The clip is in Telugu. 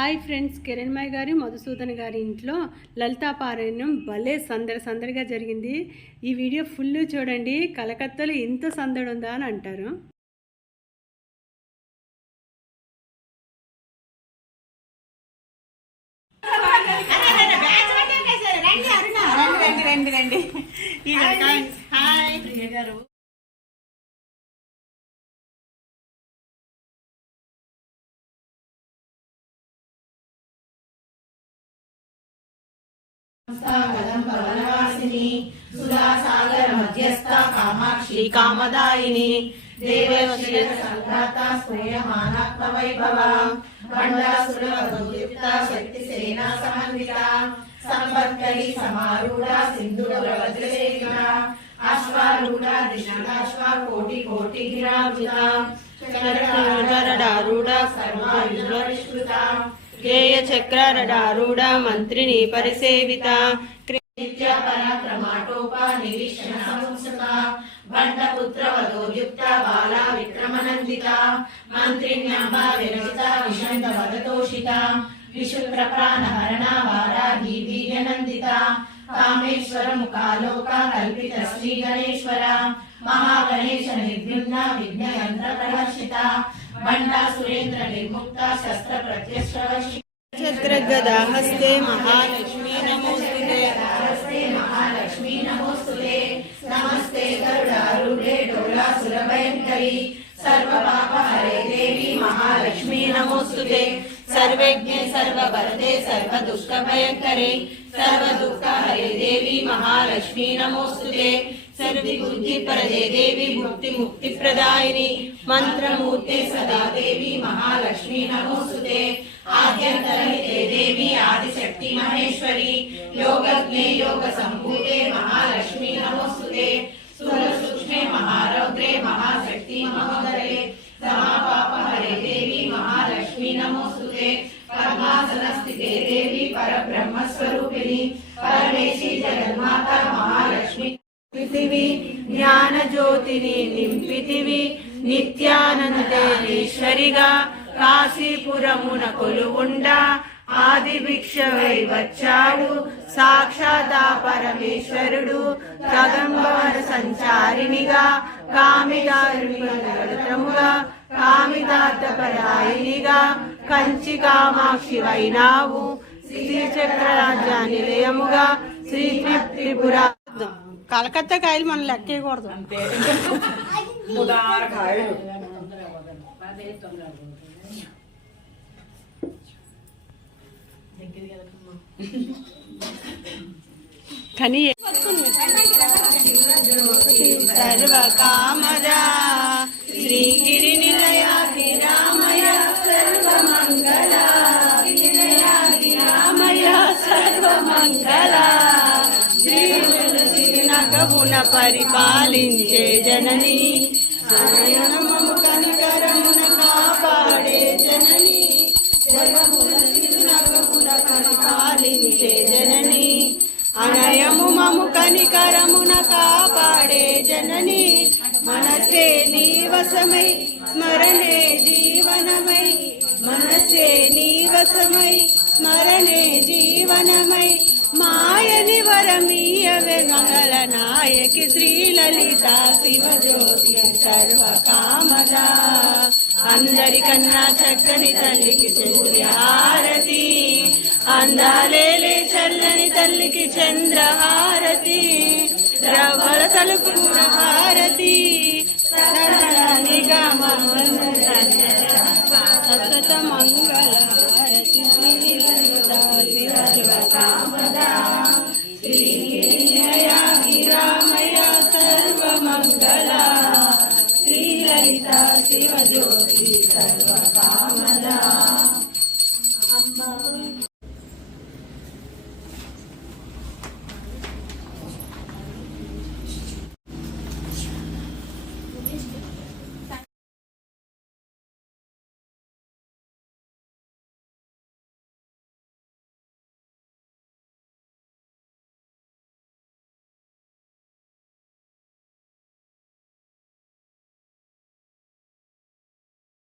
హాయ్ ఫ్రెండ్స్ కిరణ్మయ్య గారి మధుసూదన్ గారి ఇంట్లో లలితా పారాయణం భలే సందడి సందడిగా జరిగింది. ఈ వీడియో ఫుల్ చూడండి కలకత్తాలో ఇంత సందడి ఉందా అని అంటారు. రండి రండి రండి హాయ్. ప్రియ గారు. సుధాసాగర మధ్యస్థ కామాక్షి కామదాయిని దేవశ్రీ సంఘాత స్నేహమానాత్మ వైభవ మండలాసుర వధుయుక్త శక్తి సేనా సమన్విత సంపత్కరి సమారూఢ సింధుర అశ్వారూఢ దిశాశ్వ కోటి కోటి గిరావృత గేయ చక్రరడారూఢ మంత్రిని పరిసేవిత. నిత్య పరాక్రమాటోప నిరీక్షణ సంస్థ బండపుత్ర వధోయుక్త బాల విక్రమనందిత మంత్రిణ్యంబ విరచిత విషంత వదతోషిత ప్రాణహరణ వారాహి కామేశ్వర ముఖాలోక కల్పిత శ్రీ గణేశ్వర మహాగణేశ నిర్భిన్న విఘ్నయంత్ర ప్రహర్షిత బండా సురేంద్ర నిర్ముక్త శస్త్ర ప్రత్యశ్రవశి చక్రగదా హస్తే మహాలక్ష్మీ నమోస్తుతే నమస్తే మహాలక్ష్మీ నమోస్తుతే నమస్తే గరుడారుడే డోలాసుర భయంకరి సర్వ పాప హరే దేవి మహాలక్ష్మీ నమోస్తుతే సర్వజ్ఞే సర్వవరదే సర్వ దుఃఖ భయంకరే సర్వ దుఃఖ హరే దేవి మహాలక్ష్మీ నమోస్తుతే సర్వి బుద్ధి ప్రదే దేవి ముక్తి ముక్తి ప్రదాయిని మంత్రమూర్తి సదా దేవి మహాలక్ష్మీ నమోస్తుతే స్వరూపిణి పరమేశి జగన్మాత మహాలక్ష్మి జ్ఞాన జ్యోతిని నింపితివి నిత్యానందేశ్వరిగా కాశీపురమున కొలువుండా ఆది భిక్షవై వచ్చాడు సాక్షాత్ పరమేశ్వరుడు కదంబవన సంచారినిగా కామిదారుగా కామిదార్థపరాయినిగా కంచి కామాక్షి వైనావు శ్రీచక్ర నిలయముగా శ్రీ త్రిపుర. కలకత్తా కాయలు మనం లెక్కేయకూడదు. కానీ సర్వ కామదా పరిపాలించే జనని. అనయనమము కనికరమున కాపాడే జనని జగమున చిరునగమున పరిపాలించే జనని. అనయము మము కనికరమున కాపాడే జనని. మనసే నీవసమై స్మరణే జీవనమై. మనసే నీవసమై స్మరణే జీవనమై. మాయని వరమీయవే మంగళ నాయకి శ్రీలలిత శివజ్యోతి సర్వ కామదా. అందరికన్నా చక్కని తల్లికి చంద్రహారతి. అందాలేలే చల్లని తల్లికి చంద్రహారతి. రవ్వల తలుపు హారతి. సరళ నిగమ సతత మంగళ Bye.